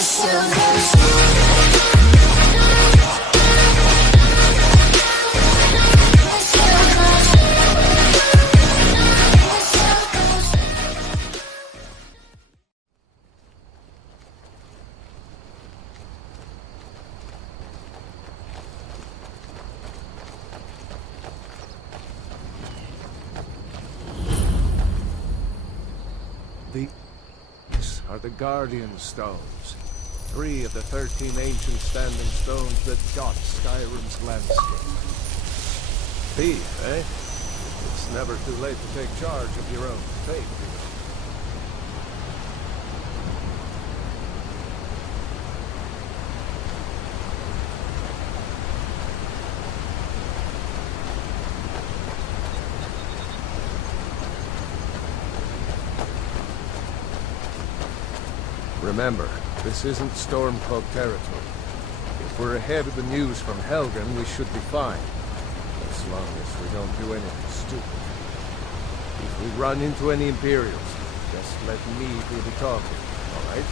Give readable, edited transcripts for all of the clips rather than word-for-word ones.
These are the Guardian Stones. 3 of the 13 ancient standing stones that dot Skyrim's landscape. Thief, eh? It's never too late to take charge of your own fate. Remember, this isn't Stormcloak territory. If we're ahead of the news from Helgen, we should be fine. As long as we don't do anything stupid. If we run into any Imperials, just let me do the talking, alright?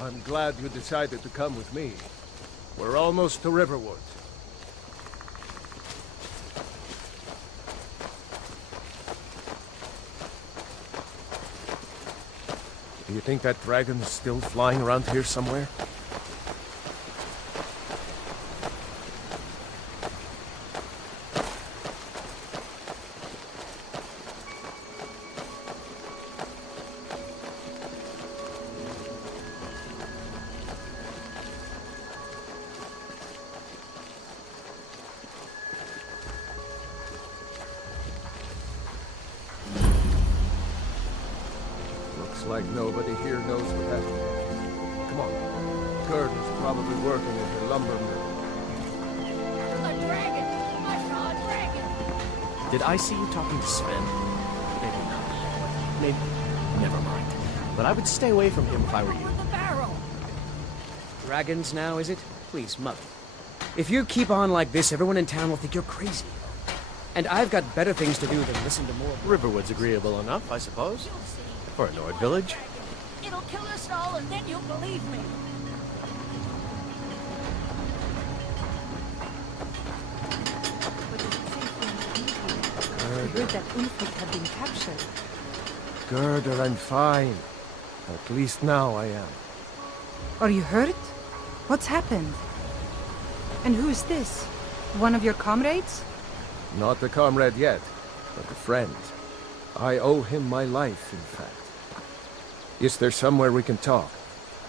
I'm glad you decided to come with me. We're almost to Riverwood. Do you think that dragon is still flying around here somewhere? Like nobody here knows what happened. Come on. Gurdon's probably working in the lumber mill. A dragon! I saw a dragon! Did I see you talking to Sven? Maybe not. Maybe. Never mind. But I would stay away from him if I were you. The barrel! Dragons now, is it? Please, Mother. If you keep on like this, everyone in town will think you're crazy. And I've got better things to do than listen to more... Riverwood's agreeable enough, I suppose. For a Nord village? It'll kill us all, and then you'll believe me. I heard that Ulfric had been captured. Gerda, I'm fine. At least now I am. Are you hurt? What's happened? And who is this? One of your comrades? Not a comrade yet, but a friend. I owe him my life, in fact. Is there somewhere we can talk?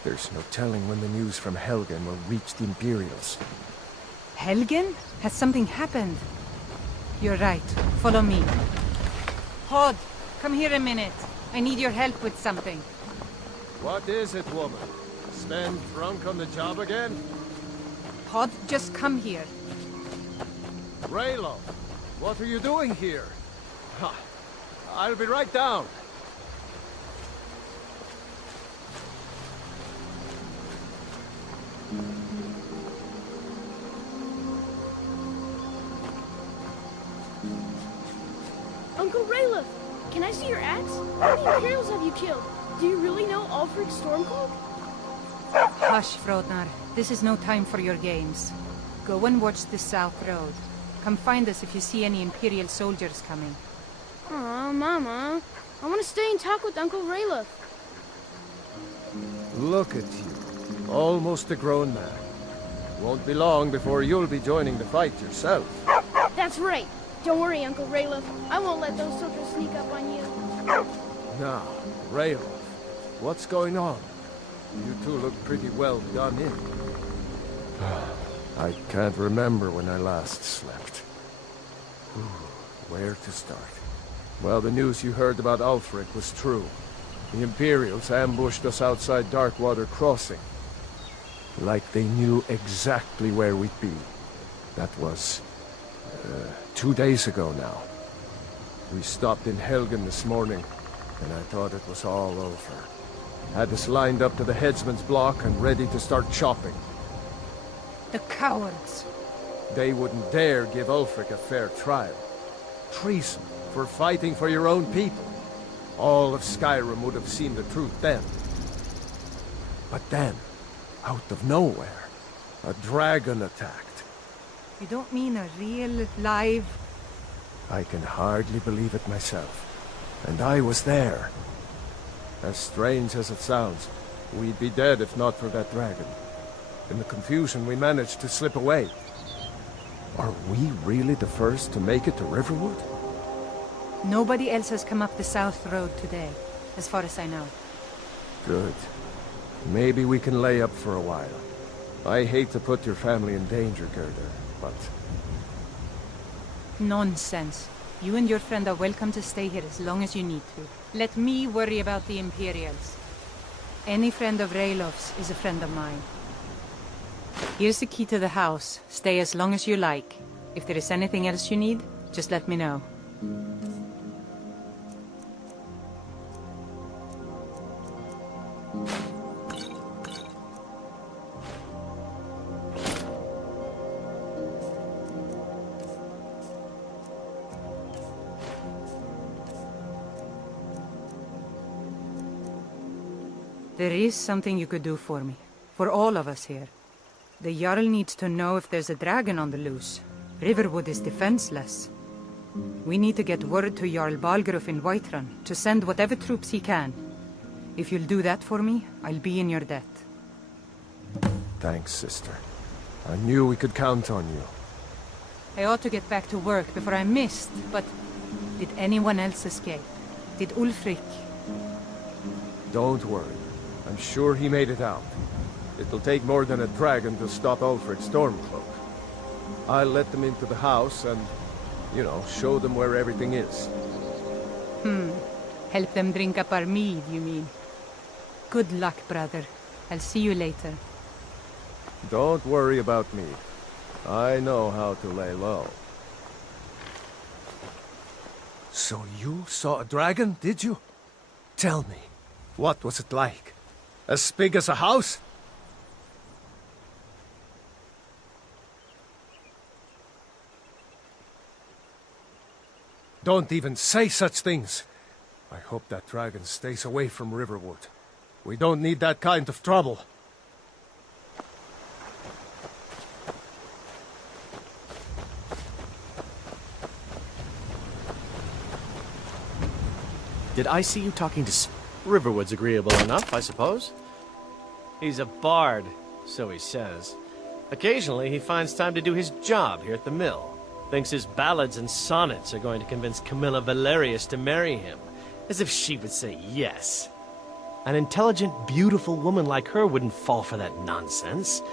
There's no telling when the news from Helgen will reach the Imperials. Helgen? Has something happened? You're right. Follow me. Hod, come here a minute. I need your help with something. What is it, woman? Sven drunk on the job again? Hod, just come here. Raylo, what are you doing here? Ha, I'll be right down. Uncle Raylo, can I see your axe? How many Imperials have you killed? Do you really know Ulfric Stormcloak? Hush, Frodnar. This is no time for your games. Go and watch the South Road. Come find us if you see any Imperial soldiers coming. Aw, Mama. I want to stay and talk with Uncle Raylo. Look at you. Almost a grown man. Won't be long before you'll be joining the fight yourself. That's right. Don't worry, Uncle Raylo. I won't let those soldiers sneak up on you. Now, Raylo, what's going on? You two look pretty well done in. I can't remember when I last slept. Where to start? Well, the news you heard about Ulfric was true. The Imperials ambushed us outside Darkwater Crossing. Like they knew exactly where we'd be. That was... 2 days ago now. We stopped in Helgen this morning, and I thought it was all over. Had us lined up to the headsman's block and ready to start chopping. The cowards. They wouldn't dare give Ulfric a fair trial. Treason for fighting for your own people. All of Skyrim would have seen the truth then. But then, out of nowhere, a dragon attacked. You don't mean a real, live... I can hardly believe it myself. And I was there. As strange as it sounds, we'd be dead if not for that dragon. In the confusion, we managed to slip away. Are we really the first to make it to Riverwood? Nobody else has come up the South Road today, as far as I know. Good. Maybe we can lay up for a while. I hate to put your family in danger, Gerda, but... Nonsense. You and your friend are welcome to stay here as long as you need to. Let me worry about the Imperials. Any friend of Raylof's is a friend of mine. Here's the key to the house. Stay as long as you like. If there is anything else you need, just let me know. There is something you could do for me. For all of us here. The Jarl needs to know if there's a dragon on the loose. Riverwood is defenseless. We need to get word to Jarl Balgruuf in Whiterun to send whatever troops he can. If you'll do that for me, I'll be in your debt. Thanks, sister. I knew we could count on you. I ought to get back to work before I missed, but... Did anyone else escape? Did Ulfric? Don't worry. I'm sure he made it out. It'll take more than a dragon to stop Ulfric's Stormcloak. I'll let them into the house and, you know, show them where everything is. Help them drink up our mead, you mean? Good luck, brother. I'll see you later. Don't worry about me. I know how to lay low. So you saw a dragon, did you? Tell me, what was it like? As big as a house? Don't even say such things. I hope that dragon stays away from Riverwood. We don't need that kind of trouble. Did I see you talking to Riverwood's agreeable enough, I suppose? He's a bard, so he says. Occasionally, he finds time to do his job here at the mill. Thinks his ballads and sonnets are going to convince Camilla Valerius to marry him. As if she would say yes. An intelligent, beautiful woman like her wouldn't fall for that nonsense.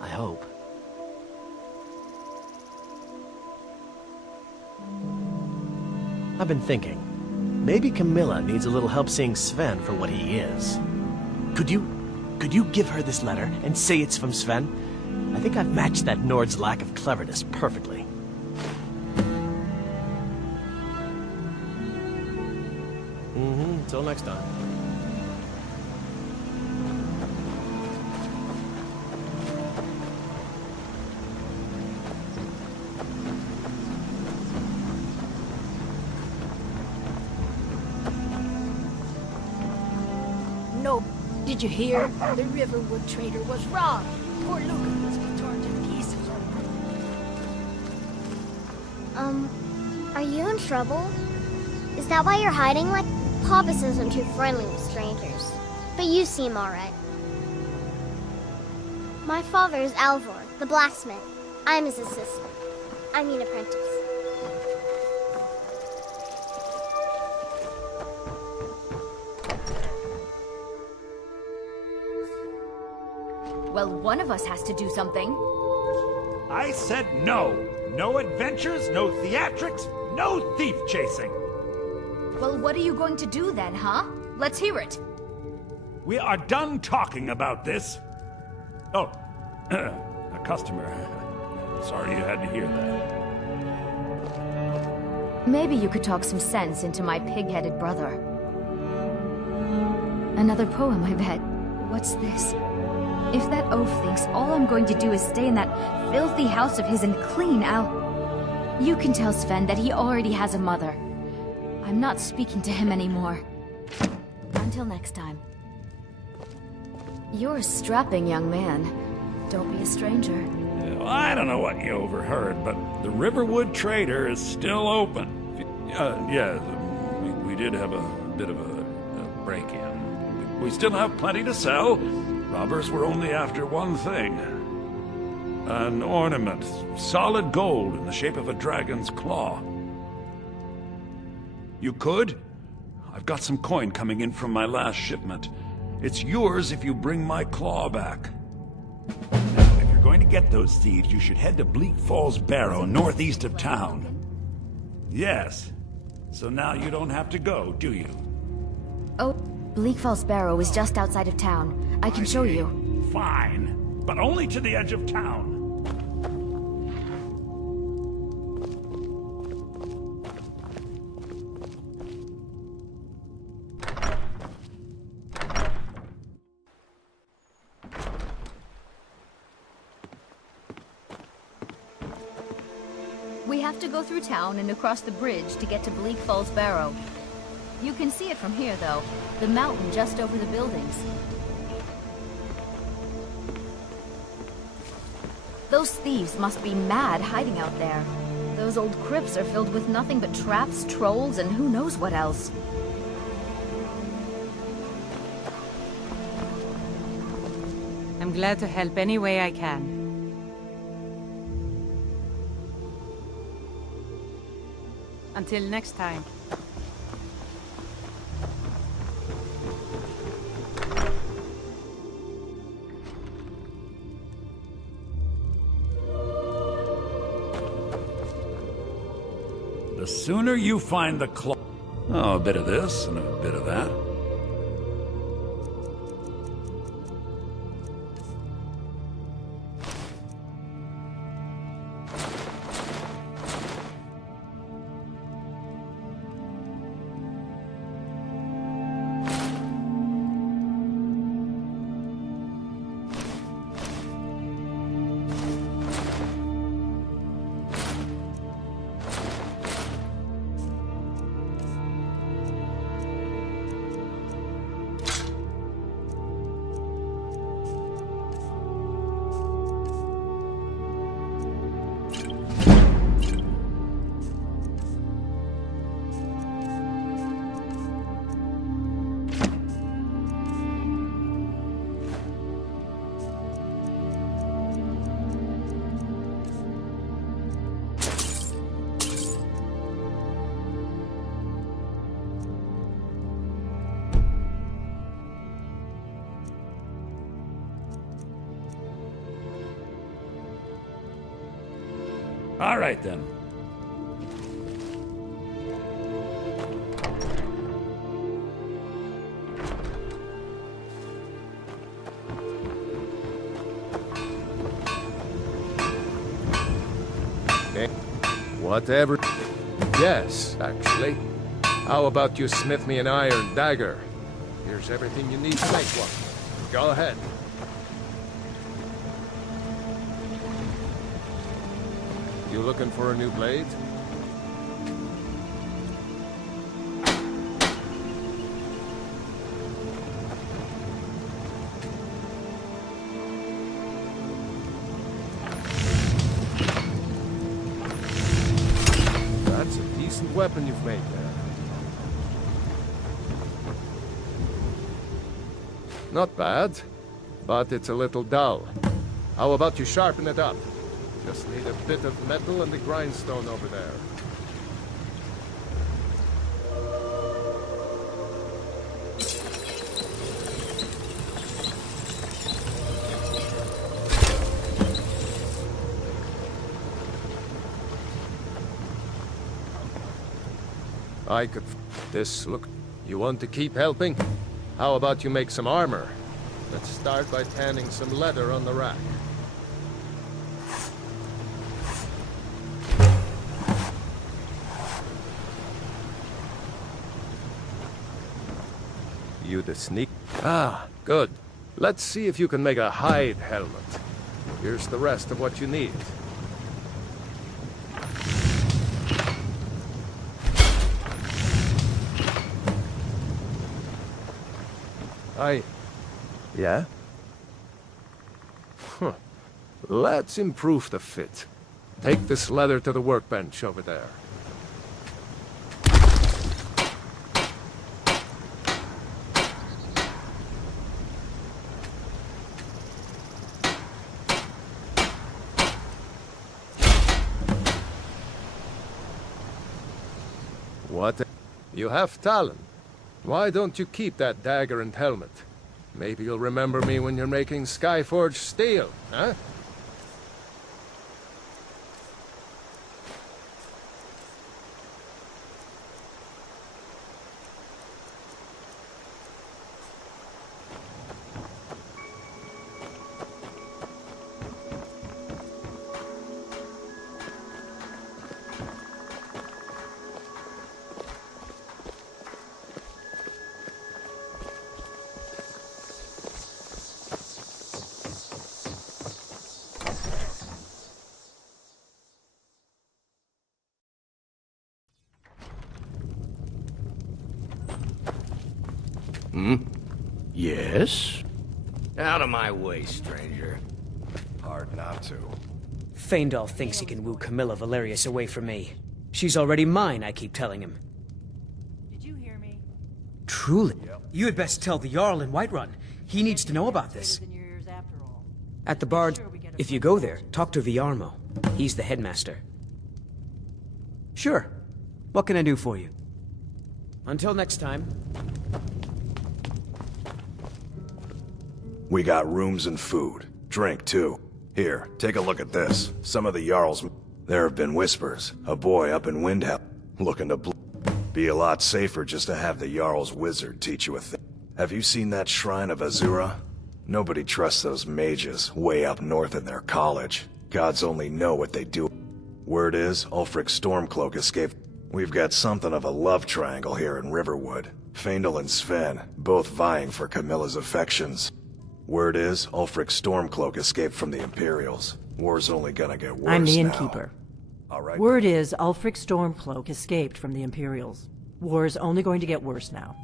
I hope. I've been thinking. Maybe Camilla needs a little help seeing Sven for what he is. Could you give her this letter and say it's from Sven? I think I've matched that Nord's lack of cleverness perfectly. Until next time. No, did you hear? The Riverwood trader was robbed. Poor Luca must be torn to pieces. Are you in trouble? Is that why you're hiding? Like, Papas isn't too friendly with strangers. But you seem alright. My father is Alvor, the blacksmith. I'm his assistant. I mean apprentice. Well, one of us has to do something. I said no. No adventures, no theatrics, no thief chasing. Well, what are you going to do then, huh? Let's hear it. We are done talking about this. Oh, a customer. Sorry you had to hear that. Maybe you could talk some sense into my pig-headed brother. Another poem, I bet. What's this? If that oaf thinks all I'm going to do is stay in that filthy house of his and clean out... You can tell Sven that he already has a mother. I'm not speaking to him anymore. Until next time. You're a strapping young man. Don't be a stranger. Well, I don't know what you overheard, but the Riverwood Trader is still open. Yeah, we did have a bit of a break-in. We still have plenty to sell. Robbers were only after one thing. An ornament, solid gold in the shape of a dragon's claw. You could? I've got some coin coming in from my last shipment. It's yours if you bring my claw back. Now, if you're going to get those thieves, you should head to Bleak Falls Barrow, northeast of town. Yes. So now you don't have to go, do you? Oh, Bleak Falls Barrow is just outside of town. I can show you. Fine, but only to the edge of town. We have to go through town and across the bridge to get to Bleak Falls Barrow. You can see it from here, though. The mountain just over the buildings. Those thieves must be mad hiding out there. Those old crypts are filled with nothing but traps, trolls, and who knows what else. I'm glad to help any way I can. Until next time. The sooner you find the claw... Oh, a bit of this and a bit of that. All right, then. Okay. Whatever. Yes, actually. How about you smith me an iron dagger? Here's everything you need to make one. Go ahead. You looking for a new blade? That's a decent weapon you've made there. Not bad, but it's a little dull. How about you sharpen it up? Just need a bit of metal and the grindstone over there. I could... This, look... You want to keep helping? How about you make some armor? Let's start by tanning some leather on the rack. You the sneak... Ah, good. Let's see if you can make a hide helmet. Here's the rest of what you need. Yeah? Huh. Let's improve the fit. Take this leather to the workbench over there. What? You have talent. Why don't you keep that dagger and helmet? Maybe you'll remember me when you're making Skyforged steel, huh? Yes? Out of my way, stranger. Hard not to. Faendal thinks he can woo Camilla Valerius away from me. She's already mine, I keep telling him. Did you hear me? Truly? You had best tell the Jarl in Whiterun. He needs to know about this. At the Bard, if you go there, talk to Viarmo. He's the headmaster. Sure. What can I do for you? Until next time. We got rooms and food. Drink, too. Here, take a look at this. Some of the Jarl's... There have been whispers. A boy up in Windhelm looking to be a lot safer just to have the Jarl's wizard teach you a thing. Have you seen that shrine of Azura? Nobody trusts those mages way up north in their college. Gods only know what they do. Word is, Ulfric Stormcloak escaped. We've got something of a love triangle here in Riverwood. Faendal and Sven, both vying for Camilla's affections. Word is, Ulfric Stormcloak escaped from the Imperials. War's only gonna get worse now. I'm the innkeeper. All right. Word is, Ulfric Stormcloak escaped from the Imperials. War's only going to get worse now.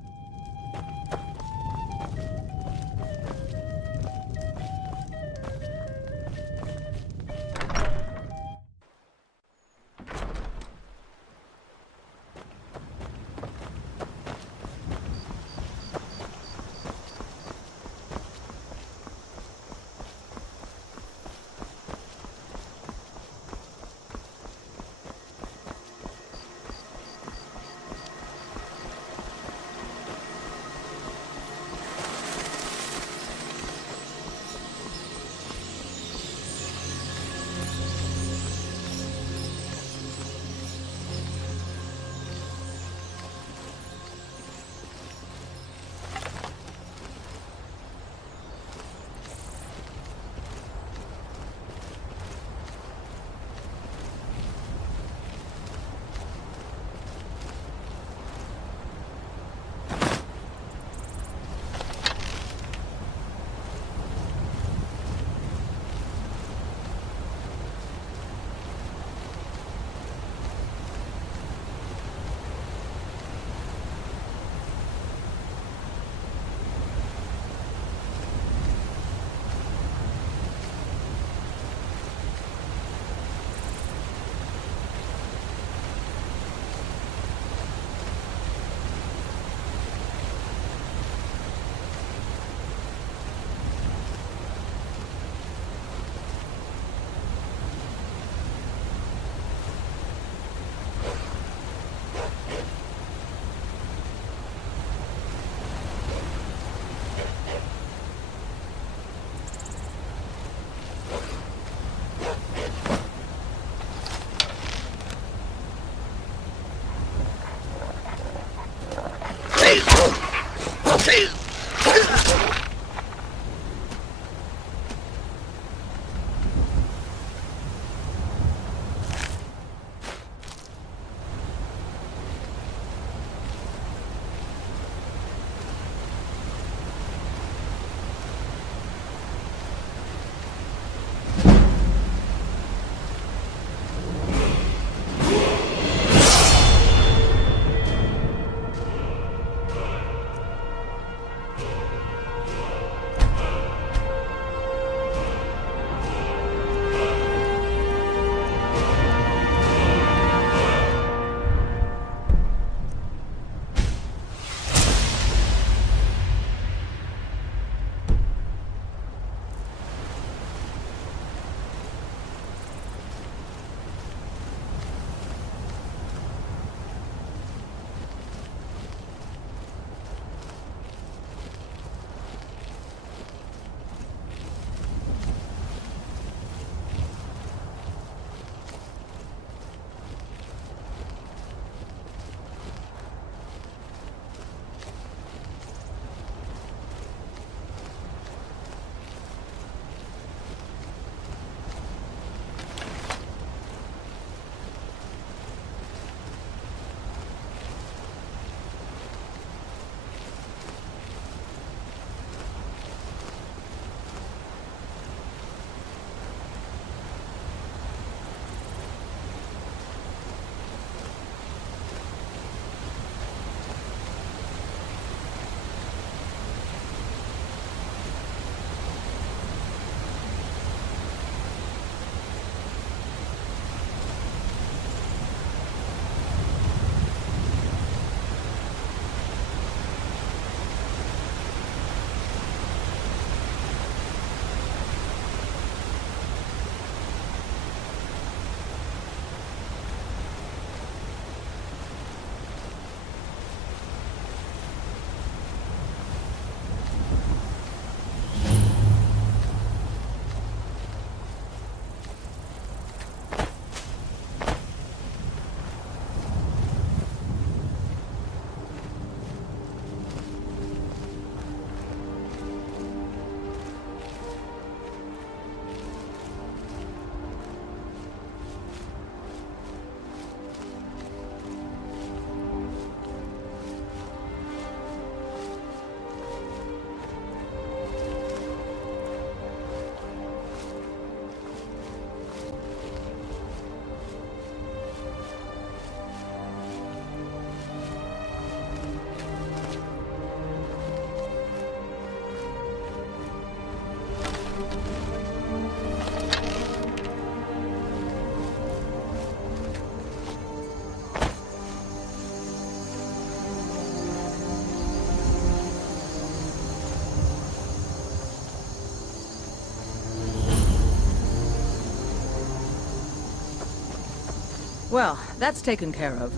Well, that's taken care of.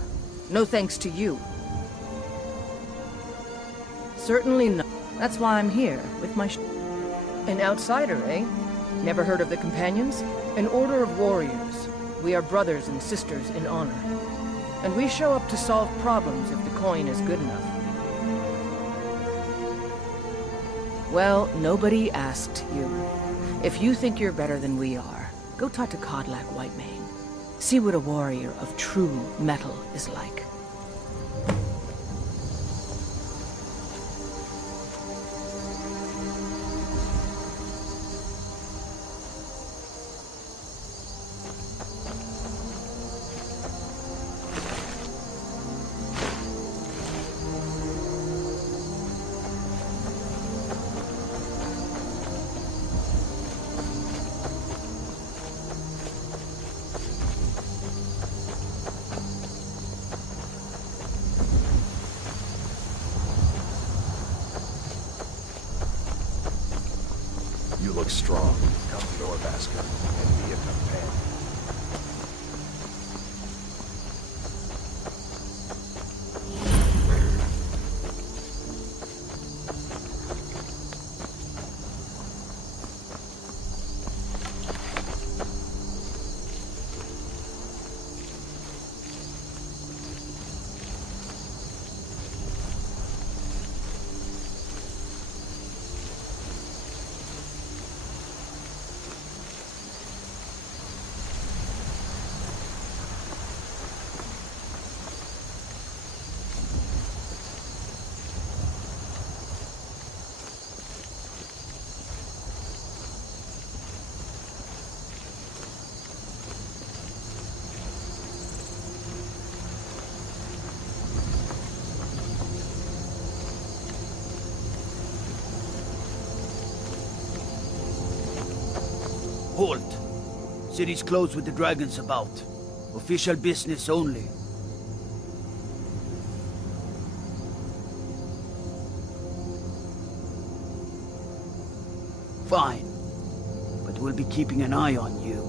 No thanks to you. Certainly not. That's why I'm here, with my An outsider, eh? Never heard of the Companions? An order of warriors. We are brothers and sisters in honor. And we show up to solve problems if the coin is good enough. Well, nobody asked you. If you think you're better than we are, go talk to Codlack Whitemane. See what a warrior of true metal is like. You look strong. Come north, Asker, and be a companion. Halt! City's closed with the dragons about. Official business only. Fine. But we'll be keeping an eye on you.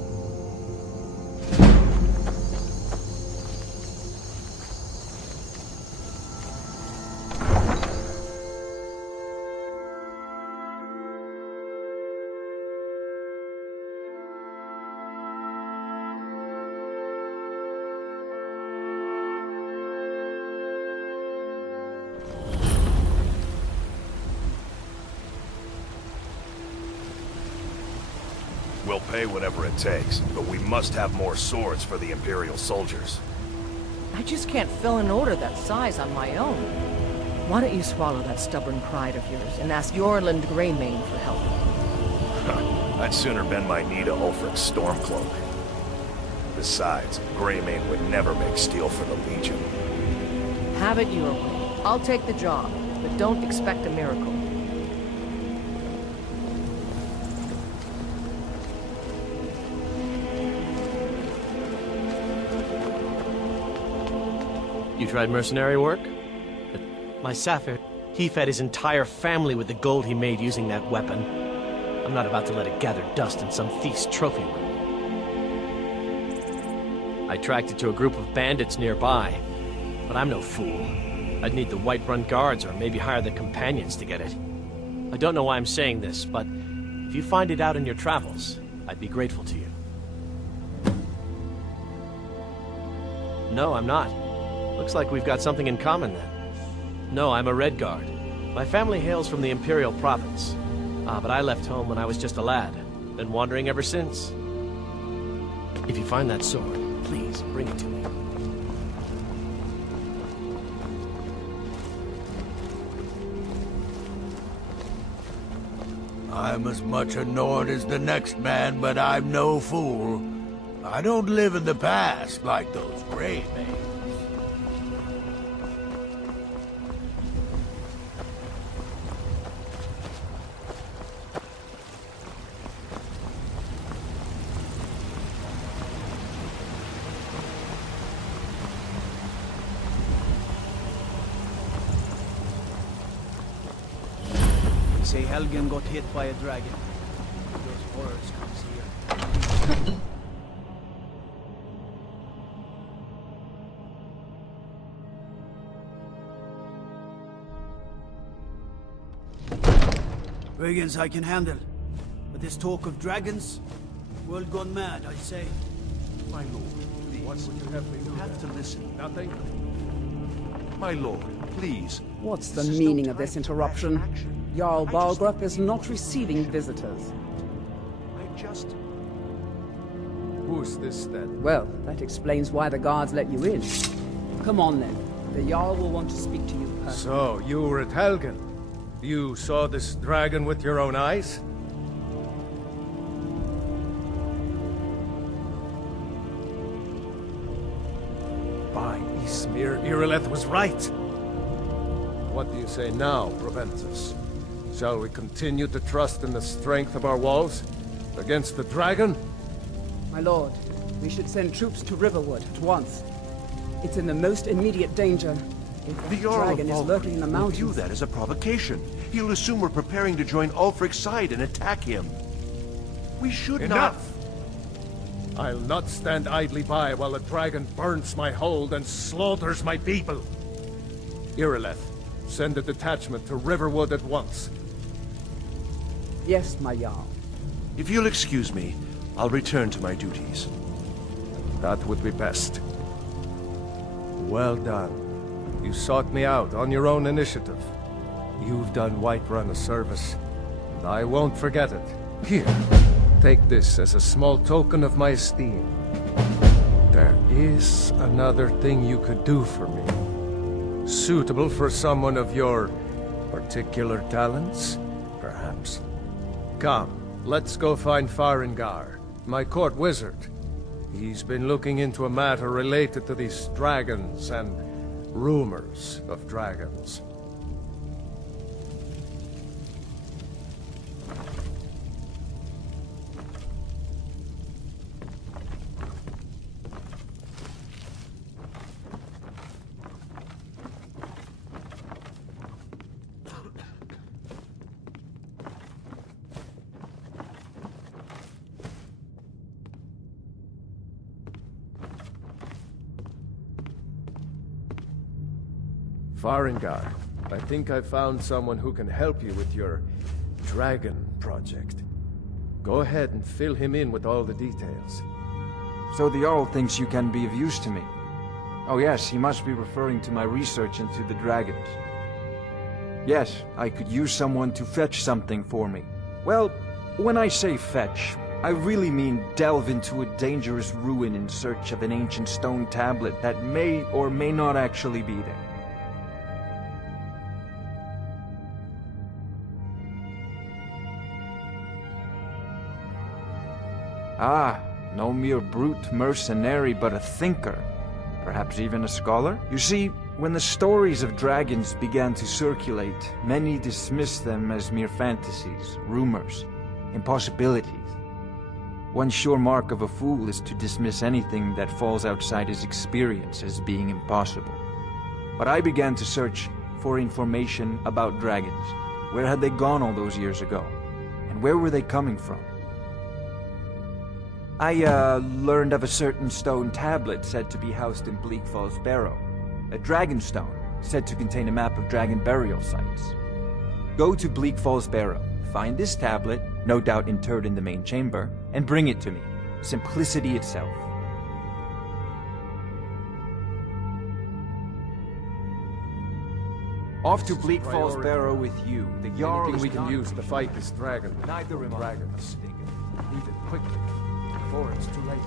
We'll pay whatever it takes, but we must have more swords for the Imperial soldiers. I just can't fill an order that size on my own. Why don't you swallow that stubborn pride of yours and ask Yorland Greymane for help? I'd sooner bend my knee to Ulfric's Stormcloak. Besides, Greymane would never make steel for the Legion. Have it your way. I'll take the job, but don't expect a miracle. You tried mercenary work? My Sapphire, he fed his entire family with the gold he made using that weapon. I'm not about to let it gather dust in some thief's trophy room. I tracked it to a group of bandits nearby, but I'm no fool. I'd need the Whiterun guards or maybe hire the companions to get it. I don't know why I'm saying this, but if you find it out in your travels, I'd be grateful to you. No, I'm not. Looks like we've got something in common then. No, I'm a Red Guard. My family hails from the Imperial Province. But I left home when I was just a lad. Been wandering ever since. If you find that sword, please bring it to me. I'm as much a Nord as the next man, but I'm no fool. I don't live in the past like those Greymane. Say Helgen got hit by a dragon. Those horrors comes here. Brigands I can handle. But this talk of dragons? World gone mad, I say. My lord, please. What would you have me do? You have to listen. Nothing? My lord, please. What's the meaning of this interruption? Jarl Balgrup is not receiving visitors. Who's this then? Well, that explains why the guards let you in. Come on then. The Jarl will want to speak to you personally. So, you were at Helgen. You saw this dragon with your own eyes? By Ysmir, Irileth was right. What do you say now, Proventus? Shall we continue to trust in the strength of our walls? Against the dragon? My lord, we should send troops to Riverwood at once. It's in the most immediate danger. If The the Jarl dragon is lurking in the will mountains. view that as a provocation. He'll assume we're preparing to join Ulfric's side and attack him. We should Enough! I'll not stand idly by while the dragon burns my hold and slaughters my people. Irileth, send a detachment to Riverwood at once. Yes, my Jarl. If you'll excuse me, I'll return to my duties. That would be best. Well done. You sought me out on your own initiative. You've done Whiterun a service, and I won't forget it. Here, take this as a small token of my esteem. There is another thing you could do for me. Suitable for someone of your particular talents, perhaps. Come, let's go find Farengar, my court wizard. He's been looking into a matter related to these dragons and rumors of dragons. Farengar, I think I found someone who can help you with your dragon project. Go ahead and fill him in with all the details. So the Jarl thinks you can be of use to me. Oh yes, he must be referring to my research into the dragons. Yes, I could use someone to fetch something for me. Well, when I say fetch, I really mean delve into a dangerous ruin in search of an ancient stone tablet that may or may not actually be there. Ah, no mere brute mercenary, but a thinker. Perhaps even a scholar? You see, when the stories of dragons began to circulate, many dismissed them as mere fantasies, rumors, impossibilities. One sure mark of a fool is to dismiss anything that falls outside his experience as being impossible. But I began to search for information about dragons. Where had they gone all those years ago? And where were they coming from? I learned of a certain stone tablet said to be housed in Bleak Falls Barrow. A dragon stone, said to contain a map of dragon burial sites. Go to Bleak Falls Barrow, find this tablet, no doubt interred in the main chamber, and bring it to me. Simplicity itself. Off to Bleak Falls Barrow with you. The Jarl we can use to fight this dragon. Neither am I. Dragons. Leave it quickly, before it's too late.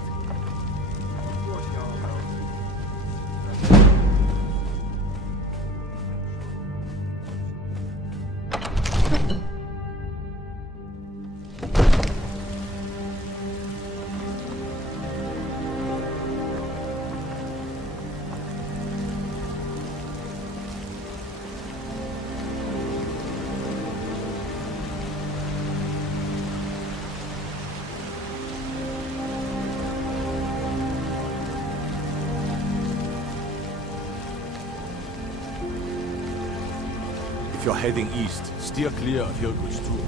If you're heading east, steer clear of Yogur's tomb.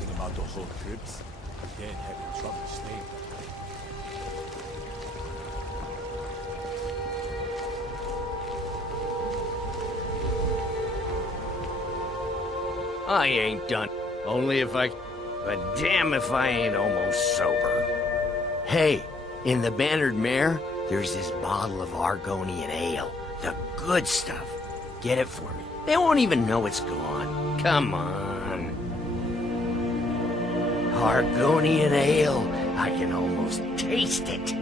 Think about those old crypts, then having trouble staying. I ain't done. Only if I... But damn if I ain't almost sober. Hey, in the Bannered Mare, there's this bottle of Argonian ale. The good stuff. Get it for me. They won't even know it's gone. Come on. Argonian ale. I can almost taste it.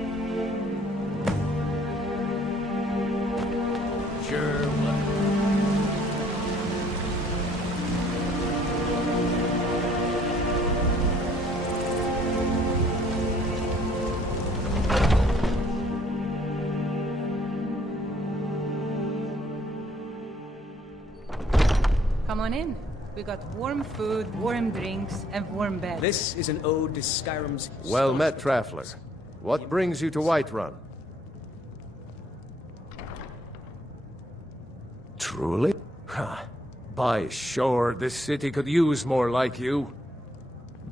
Sure, Come on in. We got warm food, warm drinks, and warm beds. This is an ode to Skyrim's... Well met, Traveler. What brings you to Whiterun? Truly? By shore, this city could use more like you.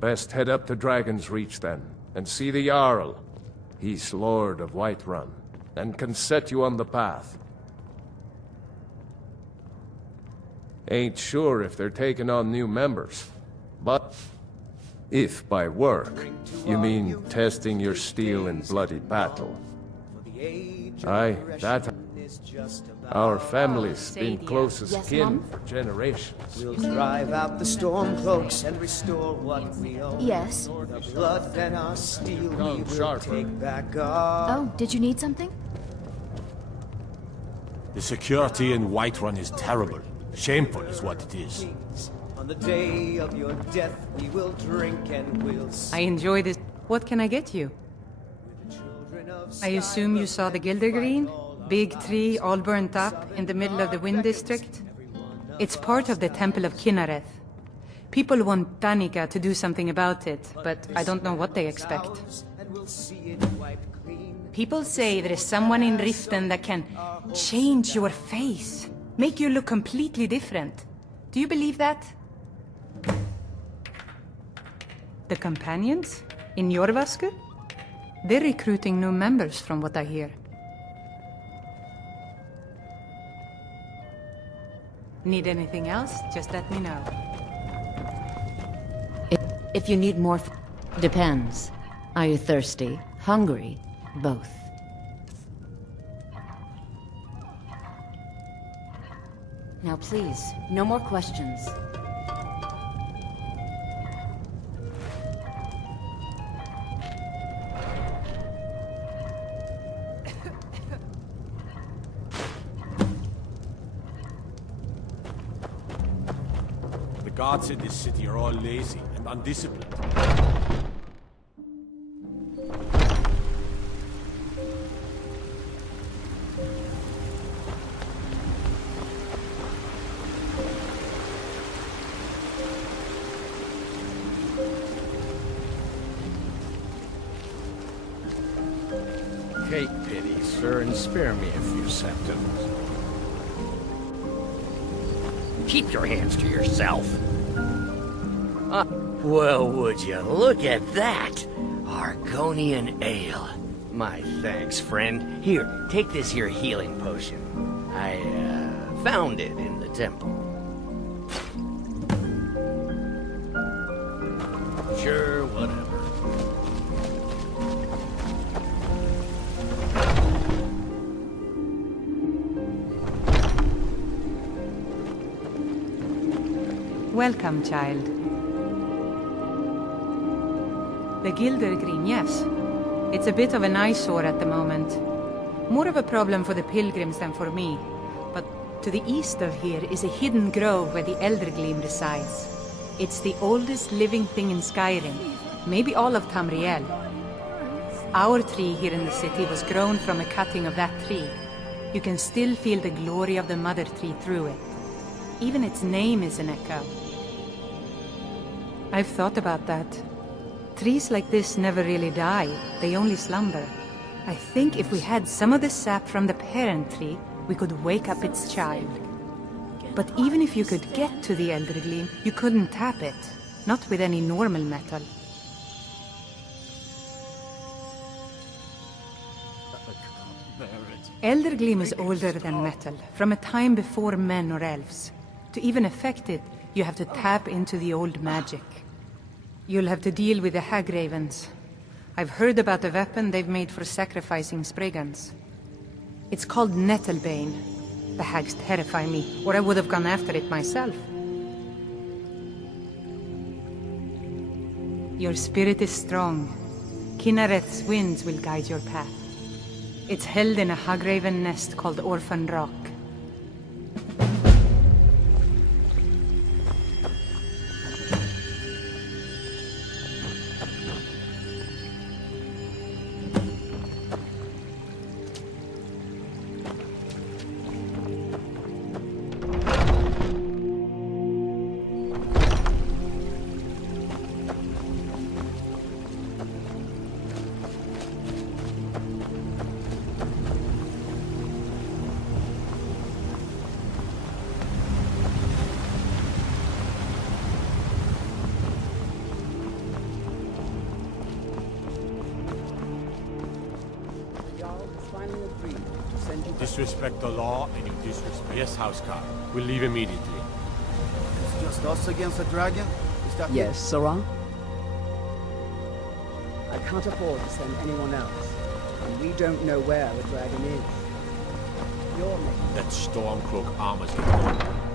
Best head up to Dragon's Reach then, and see the Jarl. He's Lord of Whiterun, and can set you on the path. Ain't sure if they're taking on new members, but if by work you mean testing your steel in bloody battle, aye, that our family's been close as kin for generations. We'll drive out the storm cloaks and restore what we own. Yes. The blood and our steel we will take back our... Oh, did you need something? The security in Whiterun is terrible. Shameful is what it is. On the day of your death, we will drink and we'll I enjoy this. What can I get you? I assume you saw the Gildergreen? Big tree, all burnt up, in the middle of the Wind District? It's part of the Temple of Kinnareth. People want Danica to do something about it, but I don't know what they expect. People say there is someone in Riften that can change your face. Make you look completely different. Do you believe that? The companions? In Jorvaskr? They're recruiting new members from what I hear. Need anything else? Just let me know. If you need more... Depends. Are you thirsty? Hungry? Both. Now please, no more questions. The guards in this city are all lazy and undisciplined. Take pity, sir, and spare me a few seconds. Keep your hands to yourself. Well, would you look at that? Argonian ale. My thanks, friend. Here, take this here healing potion. I, found it in the temple. Sure, whatever. Welcome, child. The Gildergreen, yes. It's a bit of an eyesore at the moment. More of a problem for the pilgrims than for me. But to the east of here is a hidden grove where the Eldergleam resides. It's the oldest living thing in Skyrim. Maybe all of Tamriel. Our tree here in the city was grown from a cutting of that tree. You can still feel the glory of the mother tree through it. Even its name is an echo. I've thought about that. Trees like this never really die, they only slumber. I think if we had some of the sap from the parent tree, we could wake up its child. But even if you could get to the Eldergleam, you couldn't tap it. Not with any normal metal. Eldergleam is older than metal, from a time before men or elves. To even affect it, You have to tap into the old magic. You'll have to deal with the hag ravens. I've heard about the weapon they've made for sacrificing Spriggans. It's called Nettlebane. The hags terrify me, or I would have gone after it myself. Your spirit is strong. Kinareth's winds will guide your path. It's held in a hagraven nest called Orphan Rock. Disrespect the law, and you disrespect... Yes, Housecarl. We'll leave immediately. It's just us against the dragon? Is that Yes, Sarah? I can't afford to send anyone else, and we don't know where the dragon is. You're making... That Stormcloak armor's important.